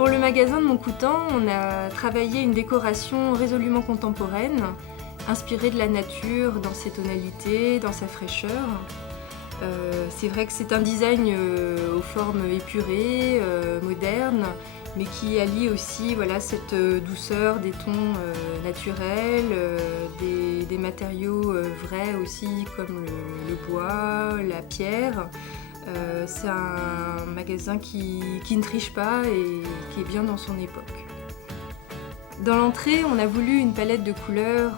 Pour le magasin de Montcoutan, on a travaillé une décoration résolument contemporaine, inspirée de la nature dans ses tonalités, dans sa fraîcheur. C'est vrai que c'est un design aux formes épurées, modernes, mais qui allie aussi cette douceur des tons naturels, des matériaux vrais aussi comme le bois, la pierre. C'est un magasin qui ne triche pas et qui est bien dans son époque. Dans l'entrée, on a voulu une palette de couleurs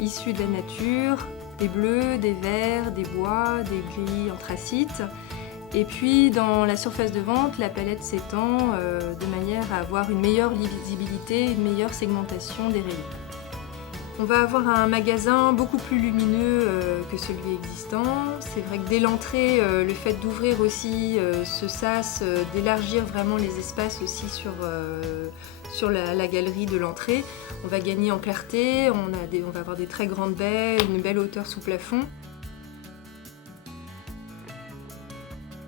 issues de la nature, des bleus, des verts, des bois, des gris anthracites. Et puis dans la surface de vente, la palette s'étend de manière à avoir une meilleure lisibilité, une meilleure segmentation des rayons. On va avoir un magasin beaucoup plus lumineux que celui existant. C'est vrai que dès l'entrée, le fait d'ouvrir aussi ce sas, d'élargir vraiment les espaces aussi sur la galerie de l'entrée, on va gagner en clarté, on va avoir des très grandes baies, une belle hauteur sous plafond.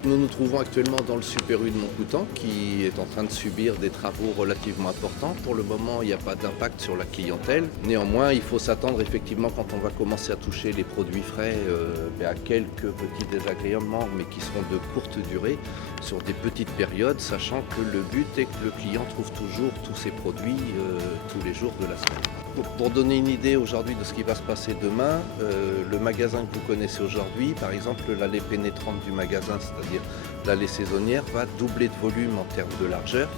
Nous nous trouvons actuellement dans le Super U de Montcoutan qui est en train de subir des travaux relativement importants. Pour le moment, il n'y a pas d'impact sur la clientèle. Néanmoins, il faut s'attendre effectivement quand on va commencer à toucher les produits frais à quelques petits désagréments mais qui seront de courte durée sur des petites périodes, sachant que le but est que le client trouve toujours tous ses produits tous les jours de la semaine. Pour donner une idée aujourd'hui de ce qui va se passer demain, le magasin que vous connaissez aujourd'hui, par exemple l'allée pénétrante du magasin, c'est-à-dire l'allée saisonnière, va doubler de volume en termes de largeur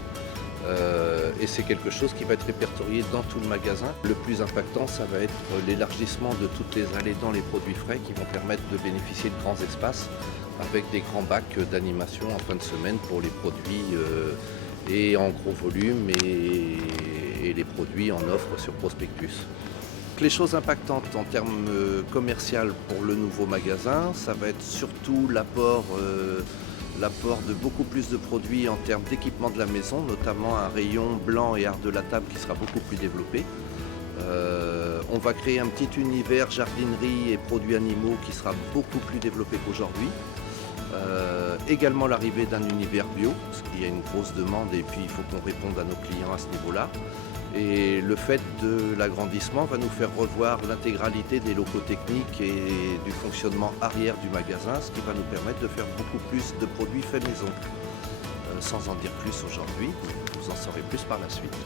et c'est quelque chose qui va être répertorié dans tout le magasin. Le plus impactant, ça va être l'élargissement de toutes les allées dans les produits frais qui vont permettre de bénéficier de grands espaces avec des grands bacs d'animation en fin de semaine pour les produits et en gros volume et les produits en offre sur prospectus. Les choses impactantes en termes commercial pour le nouveau magasin, ça va être surtout l'apport de beaucoup plus de produits en termes d'équipement de la maison, notamment un rayon blanc et art de la table qui sera beaucoup plus développé. On va créer un petit univers jardinerie et produits animaux qui sera beaucoup plus développé qu'aujourd'hui. Également l'arrivée d'un univers bio, parce qu'il y a une grosse demande et puis il faut qu'on réponde à nos clients à ce niveau-là. Et le fait de l'agrandissement va nous faire revoir l'intégralité des locaux techniques et du fonctionnement arrière du magasin, ce qui va nous permettre de faire beaucoup plus de produits faits maison. Sans en dire plus aujourd'hui, vous en saurez plus par la suite.